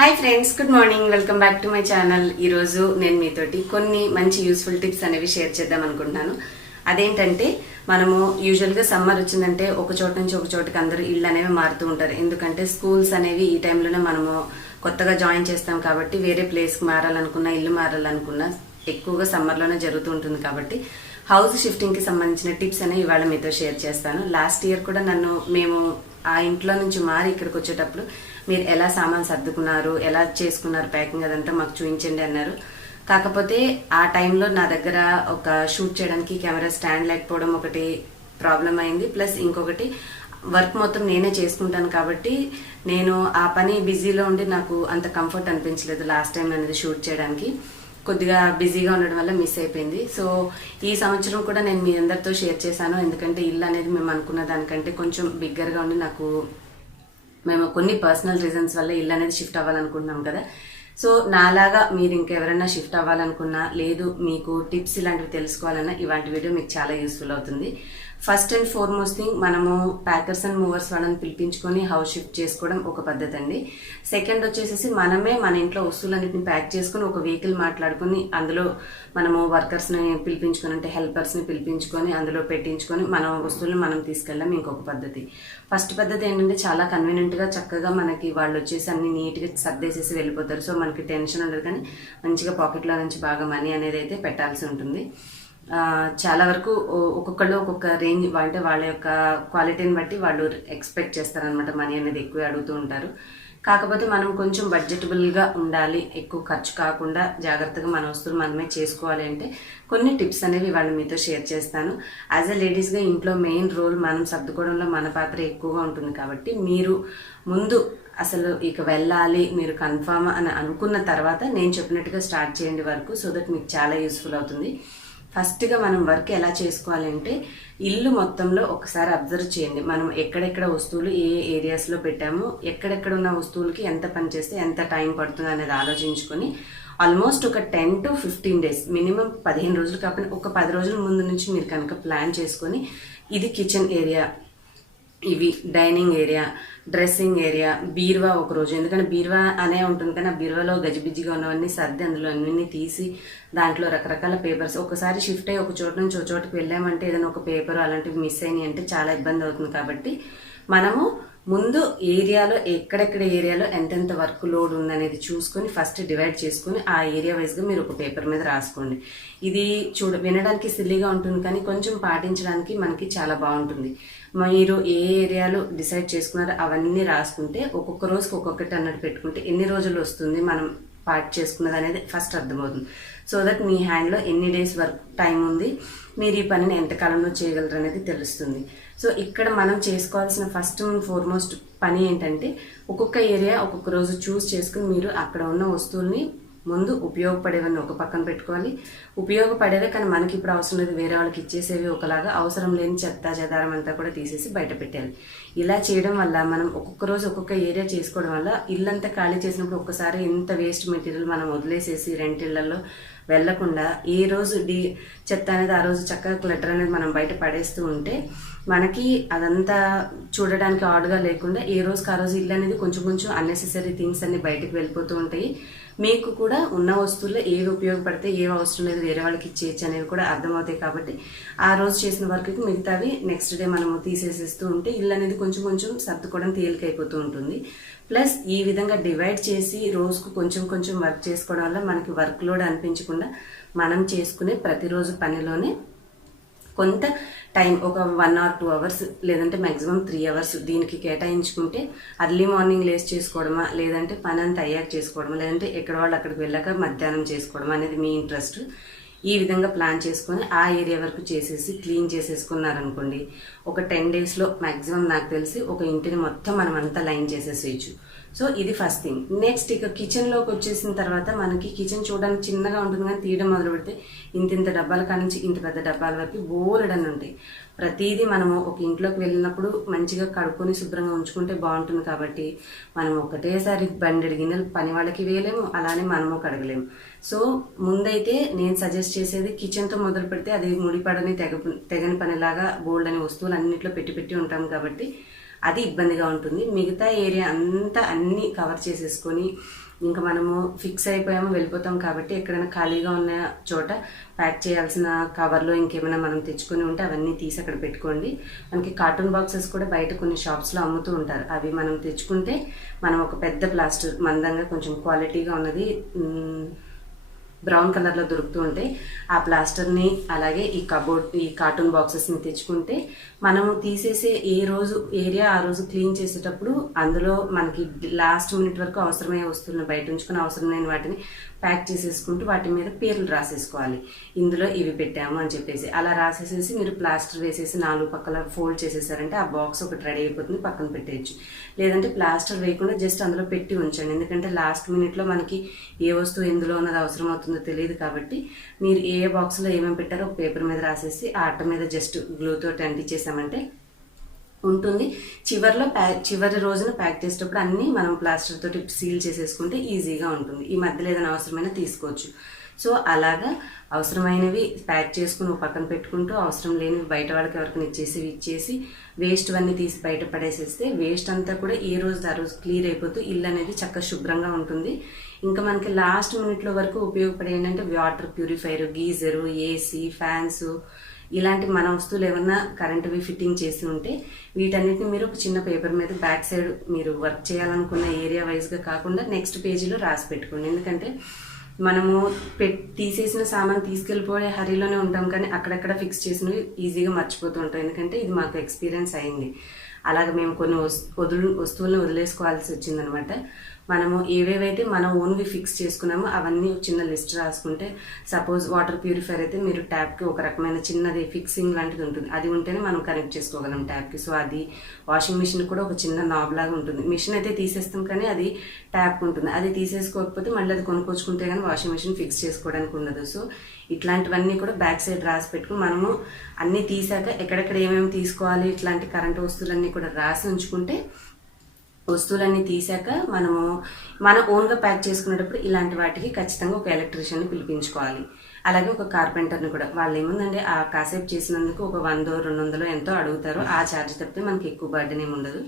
Hi friends, good morning. Welcome back to my channel. ఈరోజు నేను మీతోటి కొన్ని మంచి యూస్ఫుల్ టిప్స్ అనేవి షేర్ చేద్దాం అనుకుంటున్నాను. అదేంటంటే, మనము యూజువల్గా సమ్మర్ వచ్చిందంటే ఒక చోట నుంచి ఒక చోటకి అందరూ ఇళ్ళు అనేవి మారుతూ ఉంటారు. ఎందుకంటే స్కూల్స్ అనేవి ఈ టైంలోనే మనము కొత్తగా జాయిన్ చేస్తాం కాబట్టి వేరే ప్లేస్కి మారాలనుకున్నా, ఇల్లు మారాలనుకున్నా ఎక్కువగా సమ్మర్లోనే జరుగుతూ ఉంటుంది. కాబట్టి హౌస్ షిఫ్టింగ్కి సంబంధించిన టిప్స్ అనేవి ఇవాళ మీతో షేర్ చేస్తాను. లాస్ట్ ఇయర్ కూడా మేము ఆ ఇంట్లో నుంచి మారి ఇక్కడికి వచ్చేటప్పుడు మీరు ఎలా సామాన్ సర్దుకున్నారు, ఎలా చేసుకున్నారు ప్యాకింగ్, అదంతా మాకు చూపించండి అన్నారు. కాకపోతే ఆ టైంలో నా దగ్గర ఒక షూట్ చేయడానికి కెమెరా స్టాండ్ లేకపోవడం ఒకటి ప్రాబ్లం అయింది. ప్లస్ ఇంకొకటి వర్క్ మొత్తం నేనే చేసుకుంటాను కాబట్టి నేను ఆ పని బిజీలో ఉండి నాకు అంత కంఫర్ట్ అనిపించలేదు లాస్ట్ టైం అనేది షూట్ చేయడానికి. కొద్దిగా బిజీగా ఉండడం వల్ల మిస్ అయిపోయింది. సో ఈ సంవత్సరం కూడా నేను మీ అందరితో షేర్ చేశాను. ఎందుకంటే ఇల్లు అనేది మేము అనుకున్న దానికంటే కొంచెం బిగ్గర్గా ఉండి మేము కొన్ని పర్సనల్ రీజన్స్ వల్ల ఇల్లు అనేది షిఫ్ట్ అవ్వాలనుకుంటున్నాం కదా. సో నాలాగా మీరు ఇంకెవరైనా షిఫ్ట్ అవ్వాలనుకున్నా, లేదు మీకు టిప్స్ ఇలాంటివి తెలుసుకోవాలన్నా ఇవాంటి వీడియో మీకు చాలా యూస్ఫుల్ అవుతుంది. ఫస్ట్ అండ్ ఫార్మోస్ట్ థింగ్, మనము ప్యాకర్స్ అండ్ మూవర్స్ వాళ్ళని పిలిపించుకొని హౌస్ షిఫ్ట్ చేసుకోవడం ఒక పద్ధతి అండి. సెకండ్ వచ్చేసి మనమే మన ఇంట్లో వస్తువులన్నింటిని ప్యాక్ చేసుకుని ఒక వెహికల్ మాట్లాడుకుని అందులో మనము వర్కర్స్ని పిలిపించుకొని, అంటే హెల్పర్స్ని పిలిపించుకొని అందులో పెట్టించుకొని మన వస్తువులను మనం తీసుకెళ్ళడం ఇంకొక పద్ధతి. ఫస్ట్ పద్ధతి ఏంటంటే చాలా కన్వీనియంట్గా చక్కగా మనకి వాళ్ళు వచ్చేసి అన్ని నీట్గా సర్దేసేసి వెళ్ళిపోతారు. సో మనకి టెన్షన్ ఉండదు, కానీ మంచిగా పాకెట్లో నుంచి బాగా మనీ అనేది అయితే పెట్టాల్సి ఉంటుంది. చాలా వరకు ఒక్కొక్కళ్ళు ఒక్కొక్క రేంజ్, అంటే వాళ్ళ యొక్క క్వాలిటీని బట్టి వాళ్ళు ఎక్స్పెక్ట్ చేస్తారనమాట. మనీ అనేది ఎక్కువ అడుగుతూ ఉంటారు. కాకపోతే మనం కొంచెం బడ్జెటబుల్గా ఉండాలి, ఎక్కువ ఖర్చు కాకుండా జాగ్రత్తగా మన వస్తువులు మనమే చేసుకోవాలి అంటే కొన్ని టిప్స్ అనేవి వాళ్ళు మీతో షేర్ చేస్తాను. యాజ్ ఎ లేడీస్గా ఇంట్లో మెయిన్ రోల్ మనం సర్దుకోవడంలో మన పాత్ర ఎక్కువగా ఉంటుంది. కాబట్టి మీరు ముందు అసలు ఇక వెళ్ళాలి మీరు కన్ఫామ్ అని అనుకున్న తర్వాత నేను చెప్పినట్టుగా స్టార్ట్ చేయండి వర్క్. సో దట్ మీకు చాలా యూస్ఫుల్ అవుతుంది. ఫస్ట్గా మనం వర్క్ ఎలా చేసుకోవాలంటే, ఇల్లు మొత్తంలో ఒకసారి అబ్జర్వ్ చేయండి. మనం ఎక్కడెక్కడ వస్తువులు ఏ ఏరియాస్లో పెట్టాము, ఎక్కడెక్కడ ఉన్న వస్తువులకి ఎంత పని చేస్తే ఎంత టైం పడుతుంది అనేది ఆలోచించుకొని ఆల్మోస్ట్ ఒక 10 to 15 days, మినిమం 15 రోజులు కాకుండా ఒక 10 రోజుల ముందు నుంచి మీరు కనుక ప్లాన్ చేసుకొని, ఇది కిచెన్ ఏరియా, ఇవి డైనింగ్ ఏరియా, డ్రెస్సింగ్ ఏరియా, బీరువా ఒక రోజు, ఎందుకంటే బీరువా అనే ఉంటుంది కానీ ఆ బీరువాలో గజిబిజిగా ఉన్నవన్నీ సర్ది అందులో అన్నీ తీసి దాంట్లో రకరకాల పేపర్స్, ఒకసారి షిఫ్ట్ అయ్యి ఒక చోట నుంచి ఒక చోటుకి వెళ్ళామంటే ఏదైనా ఒక పేపర్ అలాంటివి మిస్ అయినాయి అంటే చాలా ఇబ్బంది అవుతుంది. కాబట్టి మనము ముందు ఏరియాలో ఎక్కడెక్కడ ఏరియాలో ఎంతెంత వర్క్ లోడ్ ఉందనేది చూసుకొని ఫస్ట్ డివైడ్ చేసుకొని ఆ ఏరియా వైజ్గా మీరు ఒక పేపర్ మీద రాసుకోండి. ఇది వినడానికి సిల్లీగా ఉంటుంది కానీ కొంచెం పాటించడానికి మనకి చాలా బాగుంటుంది. మీరు ఏ ఏరియాలో డిసైడ్ చేసుకున్నారో అవన్నీ రాసుకుంటే ఒక్కొక్క రోజుకి ఒక్కొక్కటి అన్నట్టు పెట్టుకుంటే ఎన్ని రోజులు వస్తుంది మనం పార్ట్ చేసుకున్నది అనేది ఫస్ట్ అర్థమవుతుంది. సో దట్ మీ హ్యాండ్లో ఎన్ని డేస్ వర్క్ టైం ఉంది, మీరు ఈ పనిని ఎంతకాలంలో చేయగలరు అనేది తెలుస్తుంది. సో ఇక్కడ మనం చేసుకోవాల్సిన ఫస్ట్ అండ్ ఫార్మోస్ట్ పని ఏంటంటే, ఒక్కొక్క ఏరియా ఒక్కొక్క రోజు చూస్ చేసుకుని మీరు అక్కడ ఉన్న వస్తువుల్ని ముందు ఉపయోగపడేవన్నీ ఒక పక్కన పెట్టుకోవాలి. ఉపయోగపడేవే కానీ మనకి ఇప్పుడు అవసరం లేదు, వేరే వాళ్ళకి ఇచ్చేసేవి ఒకలాగా, అవసరం లేని చెత్త చెదారం అంతా కూడా తీసేసి బయట పెట్టాలి. ఇలా చేయడం వల్ల మనం ఒక్కొక్క రోజు ఒక్కొక్క ఏరియా చేసుకోవడం వల్ల ఇల్లంతా ఖాళీ చేసినప్పుడు ఒక్కసారి ఎంత వేస్ట్ మెటీరియల్ మనం వదిలేసేసి రెంట్ ఇళ్లలో వెళ్లకుండా ఏ రోజు చెత్త అనేది ఆ రోజు చక్కగా క్లటర్ అనేది మనం బయట పడేస్తూ ఉంటే మనకి అదంతా చూడడానికి ఆడ్గా లేకుండా ఏ రోజుకి ఆ రోజు ఇల్లు అనేది కొంచెం కొంచెం అన్నెసెసరీ థింగ్స్ అన్ని బయటకు వెళ్ళిపోతూ ఉంటాయి. మీకు కూడా ఉన్న వస్తువుల్లో ఏవి ఉపయోగపడితే ఏవి అవసరం లేదు వేరే వాళ్ళకి ఇచ్చేయచ్చు అనేవి కూడా అర్థమవుతాయి. కాబట్టి ఆ రోజు చేసిన వర్క్కి మిగతావి నెక్స్ట్ డే మనము తీసేసేస్తూ ఉంటే ఇల్లు అనేది కొంచెం కొంచెం సర్దుకోవడం తేలికైపోతూ ఉంటుంది. ప్లస్ ఈ విధంగా డివైడ్ చేసి రోజుకు కొంచెం కొంచెం వర్క్ చేసుకోవడం వల్ల మనకి వర్క్ లోడ్ అనిపించకుండా మనం చేసుకునే ప్రతిరోజు పనిలోనే కొంత టైం, ఒక 1 or 2 hours లేదంటే మ్యాక్సిమం 3 hours దీనికి కేటాయించుకుంటే అర్లీ మార్నింగ్ లేస్ చేసుకోవడమా, లేదంటే పని అంతా అయ్యాక చేసుకోవడమా, లేదంటే ఎక్కడ వాళ్ళు అక్కడికి వెళ్ళాక మధ్యాహ్నం చేసుకోవడం అనేది మీ ఇంట్రెస్ట్. ఈ విధంగా ప్లాన్ చేసుకొని ఆ ఏరియా వరకు చేసేసి క్లీన్ చేసేసుకున్నారనుకోండి, ఒక 10 daysలో మ్యాక్సిమం నాకు తెలిసి ఒక ఇంటిని మొత్తం మనం అంతా లైన్ చేసేసేయచ్చు. సో ఇది ఫస్ట్ థింగ్. నెక్స్ట్ ఇక కిచెన్లోకి వచ్చేసిన తర్వాత మనకి కిచెన్ చూడడానికి చిన్నగా ఉంటుంది కానీ తీయడం మొదలు పెడితే ఇంత డబ్బాల కానించి ఇంత పెద్ద డబ్బాల వరకు బోలెడని ఉంటాయి. ప్రతిదీ మనము ఒక ఇంట్లోకి వెళ్ళినప్పుడు మంచిగా కడుక్కొని శుభ్రంగా ఉంచుకుంటే బాగుంటుంది. కాబట్టి మనం ఒకటేసారి 100 గిన్నెలు పని వాళ్ళకి వేయలేము, అలానే మనము కడగలేము. సో ముందైతే నేను సజెస్ట్ చేసేది కిచెన్తో మొదలు పెడితే అది ముడిపడని తెగని పనిలాగా బోల్డ్ అనే వస్తువులు అన్నింటిలో పెట్టి ఉంటాం కాబట్టి అది ఇబ్బందిగా ఉంటుంది. మిగతా ఏరియా అంతా అన్నీ కవర్ చేసేసుకొని ఇంకా మనము ఫిక్స్ అయిపోయాము వెళ్ళిపోతాం కాబట్టి ఎక్కడైనా ఖాళీగా ఉన్న చోట ప్యాక్ చేయాల్సిన కవర్లో ఇంకేమైనా మనం తెచ్చుకొని ఉంటే అవన్నీ తీసి అక్కడ పెట్టుకోండి. మనకి కార్టూన్ బాక్సెస్ కూడా బయట కొన్ని షాప్స్లో అమ్ముతూ ఉంటారు. అవి మనం తెచ్చుకుంటే మనం ఒక పెద్ద ప్లాస్టర్ మందంగా కొంచెం క్వాలిటీగా ఉన్నది బ్రౌన్ కలర్లో దొరుకుతూ ఉంటాయి. ఆ ప్లాస్టర్ని అలాగే ఈ కార్టూన్ బాక్సెస్ని తెచ్చుకుంటే మనము తీసేసే ఏరియా ఆ రోజు క్లీన్ చేసేటప్పుడు అందులో మనకి లాస్ట్ మినిట్ వరకు అవసరమయ్యే వస్తువులను బయట ఉంచుకుని అవసరమైన వాటిని ప్యాక్ చేసేసుకుంటూ వాటి మీద పేర్లు రాసేసుకోవాలి. ఇందులో ఇవి పెట్టాము అని చెప్పేసి అలా రాసేసేసి మీరు ప్లాస్టర్ వేసేసి 4 పక్కల ఫోల్డ్ చేసేసారంటే ఆ బాక్స్ ఒకటి రెడీ అయిపోతుంది, పక్కన పెట్టేయచ్చు. లేదంటే ప్లాస్టర్ వేయకుండా జస్ట్ అందులో పెట్టి ఉంచండి. ఎందుకంటే లాస్ట్ మినిట్లో మనకి ఏ వస్తువు ఎందులో ఉన్నది అవసరం అవుతుందో తెలియదు కాబట్టి మీరు ఏ బాక్స్లో ఏమేమి పెట్టారో ఒక పేపర్ మీద రాసేసి ఆ అట్ట మీద జస్ట్ గ్లూతో అంటించేసామంటే ఉంటుంది. చివరి రోజున ప్యాక్ చేసేటప్పుడు అన్నీ మనం ప్లాస్టర్ తోటి సీల్ చేసేసుకుంటే ఈజీగా ఉంటుంది. ఈ మధ్యలో ఏదైనా అవసరమైనా తీసుకోవచ్చు. సో అలాగా అవసరమైనవి ప్యాక్ చేసుకుని పక్కన పెట్టుకుంటూ అవసరం లేనివి బయట వాళ్ళకి ఎవరికైనా ఇచ్చేసి వేస్ట్ అన్నీ తీసి బయట పడేసేస్తే వేస్ట్ అంతా కూడా ఏ రోజు ఆ రోజు క్లియర్ అయిపోతూ ఇల్లు అనేది చక్కగా శుభ్రంగా ఉంటుంది. ఇంకా మనకి లాస్ట్ మినిట్లో వరకు ఉపయోగపడే ఏంటంటే water purifier, geyser, AC, fans ఇలాంటి మన వస్తువులు ఏమన్నా కరెంటువి ఫిట్టింగ్ చేసి ఉంటే వీటన్నిటిని మీరు ఒక చిన్న పేపర్ మీద బ్యాక్ సైడ్ మీరు వర్క్ చేయాలనుకున్న ఏరియా వైజ్గా కాకుండా నెక్స్ట్ పేజీలో రాసి పెట్టుకోండి. ఎందుకంటే మనము తీసేసిన సామాన్ తీసుకెళ్ళిపోయే హరీలోనే ఉంటాం, కానీ అక్కడక్కడ ఫిక్స్ చేసినవి ఈజీగా మర్చిపోతూ ఉంటాం. ఎందుకంటే ఇది మాకు ఎక్స్పీరియన్స్ అయింది. అలాగే మేము కొన్ని వస్తువులను వదిలేసుకోవాల్సి వచ్చిందనమాట. మనము ఏవేవైతే మన ఓన్వి ఫిక్స్ చేసుకున్నామో అవన్నీ చిన్న లిస్ట్ రాసుకుంటే, సపోజ్ వాటర్ ప్యూరిఫైర్ అయితే మీరు ట్యాప్కి ఒక రకమైన చిన్నది ఫిక్సింగ్ లాంటిది ఉంటుంది, అది ఉంటేనే మనం కనెక్ట్ చేసుకోగలం ట్యాప్కి. సో అది వాషింగ్ మిషన్ కూడా ఒక చిన్న నాబ్ లాగా ఉంటుంది. మిషన్ అయితే తీసేస్తాం కానీ అది ట్యాప్ ఉంటుంది. అది తీసేసుకోకపోతే మళ్ళీ అది కొనుక్కొచ్చుకుంటే కానీ వాషింగ్ మిషన్ ఫిక్స్ చేసుకోవడానికి ఉండదు. సో ఇట్లాంటివన్నీ కూడా బ్యాక్ సైడ్ రాసి పెట్టుకుని మనము అన్నీ తీసాక ఎక్కడెక్కడ ఏమేమి తీసుకోవాలి ఇట్లాంటి కరెంటు వస్తువులన్నీ కూడా రాసి ఉంచుకుంటే వస్తువులన్నీ తీసాక మనము మన ఓన్గా ప్యాక్ చేసుకునేటప్పుడు ఇలాంటి వాటికి ఖచ్చితంగా ఒక ఎలక్ట్రీషియన్ని పిలిపించుకోవాలి. అలాగే ఒక కార్పెంటర్ని కూడా. వాళ్ళు ఏముందంటే ఆ కాసేపు చేసినందుకు ఒక 100-200 ఎంతో అడుగుతారు. ఆ ఛార్జ్ తప్పితే మనకి ఎక్కువ బర్డెన్ ఏమి ఉండదు.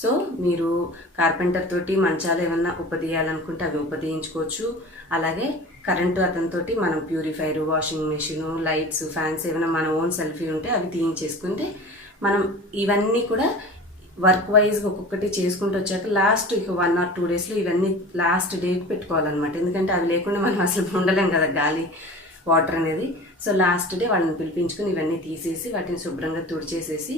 సో మీరు కార్పెంటర్ తోటి మంచాలు ఏమన్నా ఉపదీయాలనుకుంటే అవి ఉపదీయించుకోవచ్చు. అలాగే కరెంటు అతనితోటి మనం purifier, washing machine, lights, fans ఏమైనా మన ఓన్ సెల్ఫీ ఉంటే అవి తీయించేసుకుంటే మనం ఇవన్నీ కూడా వర్క్ వైజ్గా ఒక్కొక్కటి చేసుకుంటూ వచ్చాక లాస్ట్ ఇక 1 or 2 డేస్లో ఇవన్నీ లాస్ట్ డేకి పెట్టుకోవాలన్నమాట. ఎందుకంటే అవి లేకుండా మనం అసలు ఉండలేం కదా, గాలి వాటర్ అనేది. సో లాస్ట్ డే వాళ్ళని పిలిపించుకుని ఇవన్నీ తీసేసి వాటిని శుభ్రంగా తుడిచేసేసి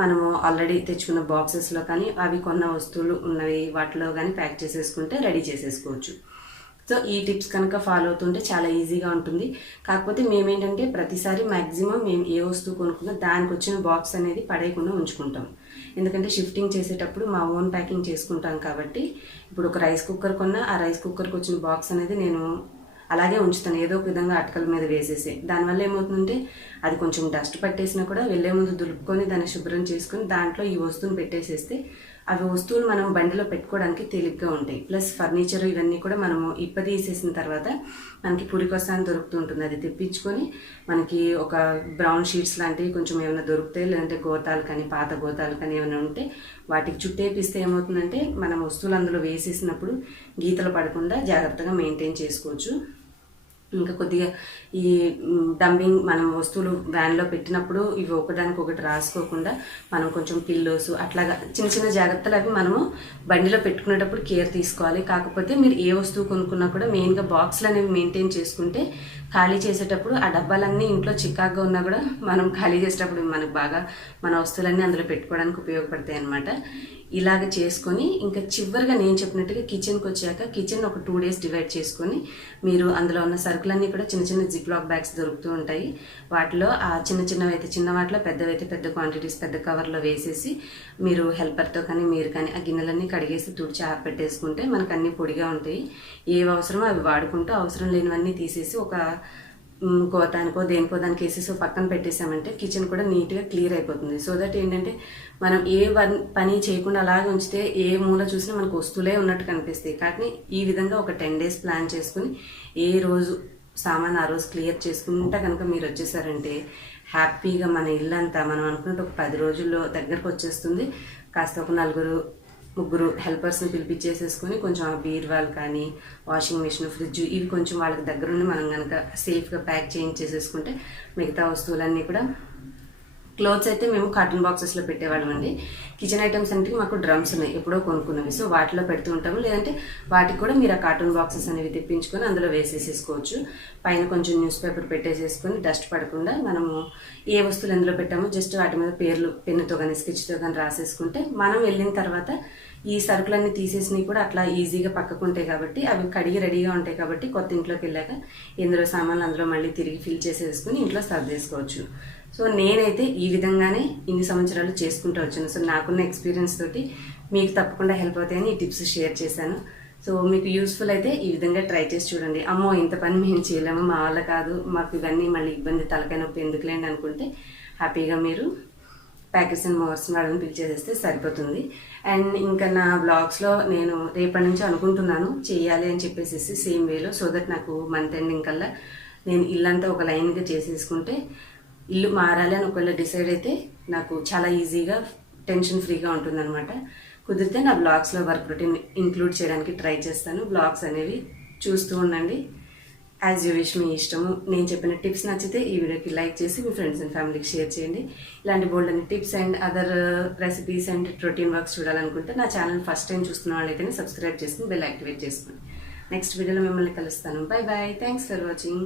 మనము ఆల్రెడీ తెచ్చుకున్న బాక్సెస్లో కానీ అవి కొన్న వస్తువులు ఉన్నవి వాటిలో కానీ ప్యాక్ చేసేసుకుంటే రెడీ చేసేసుకోవచ్చు. సో ఈ టిప్స్ కనుక ఫాలో అవుతుంటే చాలా ఈజీగా ఉంటుంది. కాకపోతే మేమేంటంటే ప్రతిసారి మ్యాక్సిమం మేము ఏ వస్తువు కొనుక్కున్నా దానికి వచ్చిన బాక్స్ అనేది పడేయకుండా ఉంచుకుంటాం. ఎందుకంటే షిఫ్టింగ్ చేసేటప్పుడు మా ఓన్ ప్యాకింగ్ చేసుకుంటాం కాబట్టి ఇప్పుడు ఒక రైస్ కుక్కర్ కొన్నా ఆ రైస్ కుక్కర్కి వచ్చిన బాక్స్ అనేది నేను అలాగే ఉంచుతాను, ఏదో ఒక విధంగా అటకల మీద వేసేసి. దానివల్ల ఏమవుతుందంటే అది కొంచెం డస్ట్ పట్టేసినా కూడా వెళ్ళే ముందు దులుపుకొని దాన్ని శుభ్రం చేసుకొని దాంట్లో ఈ వస్తువుని పెట్టేసేస్తే అవి వస్తువులు మనం బండిలో పెట్టుకోవడానికి తేలిగ్గా ఉంటాయి. ప్లస్ ఫర్నిచర్ ఇవన్నీ కూడా మనము తీసేసిన తర్వాత మనకి పురికొసాన్ని దొరుకుతూ ఉంటుంది. అది తెప్పించుకొని మనకి ఒక బ్రౌన్ షీట్స్ లాంటివి కొంచెం ఏమైనా దొరుకుతాయి, లేదంటే గోతాలు కానీ పాత గోతాలు కానీ ఏమైనా ఉంటే వాటికి చుట్టేపిస్తే ఏమవుతుందంటే మనం వస్తువులు అందులో వేసేసినప్పుడు గీతలు పడకుండా జాగ్రత్తగా మెయింటైన్ చేసుకోవచ్చు. ఇంకా కొద్దిగా ఈ డంపింగ్ మనం వస్తువులు వ్యాన్లో పెట్టినప్పుడు ఇవి ఒకదానికొకటి రాసుకోకుండా మనం కొంచెం పిల్లోస్ అట్లాగా చిన్న చిన్న జాగ్రత్తలు అవి మనము బండిలో పెట్టుకునేటప్పుడు కేర్ తీసుకోవాలి. కాకపోతే మీరు ఏ వస్తువు కొనుక్కున్నా కూడా మెయిన్గా బాక్స్లు అనేవి మెయింటైన్ చేసుకుంటే ఖాళీ చేసేటప్పుడు ఆ డబ్బాలన్నీ ఇంట్లో చికాగ్గా ఉన్నా కూడా మనం ఖాళీ చేసేటప్పుడు మనకు బాగా మన వస్తువులన్నీ అందులో పెట్టుకోవడానికి ఉపయోగపడతాయి అన్నమాట. ఇలాగ చేసుకొని ఇంకా చివరిగా నేను చెప్పినట్టుగా కిచెన్కి వచ్చాక కిచెన్ ఒక 2 days డివైడ్ చేసుకొని మీరు అందులో ఉన్న సరుకులన్నీ కూడా చిన్న చిన్న జిప్లాక్ బ్యాగ్స్ దొరుకుతూ ఉంటాయి. వాటిలో ఆ చిన్న చిన్నవి అయితే చిన్న వాటిలో, పెద్దవైతే పెద్ద క్వాంటిటీస్ పెద్ద కవర్లో వేసేసి మీరు హెల్పర్తో కానీ మీరు కానీ ఆ గిన్నెలన్నీ కడిగేసి తుడిచి ఆరపెట్టేసుకుంటే మనకు అన్నీ పొడిగా ఉంటాయి. ఏవి అవసరమో అవి వాడుకుంటూ అవసరం లేనివన్నీ తీసేసి ఒక గోతానికో దేనికో దానికి వేసేసి పక్కన పెట్టేసామంటే కిచెన్ కూడా నీట్గా క్లియర్ అయిపోతుంది. సో దట్ ఏంటంటే మనం ఏ పని చేయకుండా అలాగే ఉంచితే ఏ మూల చూసినా మనకు వస్తువులే ఉన్నట్టు కనిపిస్తాయి. కానీ ఈ విధంగా ఒక 10 days ప్లాన్ చేసుకుని ఏ రోజు సామాన్ ఆ రోజు క్లియర్ చేసుకుంటా కనుక మీరు వచ్చేసారంటే హ్యాపీగా మన ఇల్లంతా మనం అనుకున్నట్టు ఒక 10 రోజుల్లో దగ్గరకు వచ్చేస్తుంది. కాస్త ఒక 4 ముగ్గురు హెల్పర్స్ని పిలిపించేసేసుకొని కొంచెం ఆ బీర్వాల్ కానీ వాషింగ్ మిషన్ ఫ్రిడ్జ్ ఇవి కొంచెం వాళ్ళకి దగ్గరుండి మనం కనుక సేఫ్గా ప్యాక్ చేసేసుకుంటే మిగతా వస్తువులన్నీ కూడా క్లోత్స్ అయితే మేము కాటన్ బాక్సెస్లో పెట్టేవాళ్ళం అండి. కిచెన్ ఐటమ్స్ అంటే మాకు డ్రమ్స్ ఉన్నాయి, ఎప్పుడో కొనుక్కున్నవి, సో వాటిలో పెడుతూ ఉంటాము. లేదంటే వాటికి కూడా మీరు ఆ కాటన్ బాక్సెస్ అనేవి తెప్పించుకొని అందులో వేసేసేసుకోవచ్చు. పైన కొంచెం న్యూస్ పేపర్ పెట్టేసేసుకొని డస్ట్ పడకుండా మనము ఏ వస్తువులు ఎందులో పెట్టామో జస్ట్ వాటి మీద పేర్లు పెన్నుతో కానీ స్కెచ్తో కానీ రాసేసుకుంటే మనం వెళ్ళిన తర్వాత ఈ సరుకులన్నీ తీసేసినవి కూడా అట్లా ఈజీగా పక్కకుంటాయి కాబట్టి అవి కడిగి రెడీగా ఉంటాయి కాబట్టి కొత్త ఇంట్లోకి వెళ్ళాక ఎందులో సామాన్లు అందులో మళ్ళీ తిరిగి ఫిల్ చేసేసుకుని ఇంట్లో సర్దేసుకోవచ్చు. సో నేనైతే ఈ విధంగానే ఇన్ని సంవత్సరాలు చేసుకుంటూ వచ్చాను. సో నాకున్న ఎక్స్పీరియన్స్ తోటి మీకు తప్పకుండా హెల్ప్ అవుతాయని ఈ టిప్స్ షేర్ చేశాను. సో మీకు యూస్ఫుల్ అయితే ఈ విధంగా ట్రై చేసి చూడండి. అమ్మో ఇంత పని మేము చేయలేము, మా వల్ల కాదు, మాకు ఇవన్నీ మళ్ళీ ఇబ్బంది, తలకాయ నొప్పి ఎందుకులేండి అనుకుంటే హ్యాపీగా మీరు ప్యాకెట్స్ అండ్ మోర్స్ వాళ్ళని పిలిచేసేస్తే సరిపోతుంది. అండ్ ఇంకా నా బ్లాగ్స్లో నేను రేపటి నుంచి అనుకుంటున్నాను చేయాలి అని చెప్పేసి సేమ్ వేలో, సో దట్ నాకు మంత్ ఎండింగ్ కల్లా నేను ఇల్లంతా ఒక లైన్గా చేసేసుకుంటే ఇల్లు మారాలి అని ఒకవేళ డిసైడ్ అయితే నాకు చాలా ఈజీగా టెన్షన్ ఫ్రీగా ఉంటుందన్నమాట. కుదిరితే నా బ్లాగ్స్లో వర్క్ రొటీన్ ఇంక్లూడ్ చేయడానికి ట్రై చేస్తాను. బ్లాగ్స్ అనేవి చూస్తూ ఉండండి. యాజ్ యూ విష్, మీ ఇష్టము. నేను చెప్పిన టిప్స్ నచ్చితే ఈ వీడియోకి లైక్ చేసి మీ ఫ్రెండ్స్ అండ్ ఫ్యామిలీకి షేర్ చేయండి. ఇలాంటి బోల్డ్ అని tips and other recipes and routine works చూడాలనుకుంటే నా ఛానల్ ఫస్ట్ టైం చూస్తున్న వాళ్ళైతేనే సబ్స్క్రైబ్ చేసుకుని బెల్ యాక్టివేట్ చేసుకోండి. నెక్స్ట్ వీడియోలో మిమ్మల్ని కలుస్తాను. Bye bye. Thanks for watching.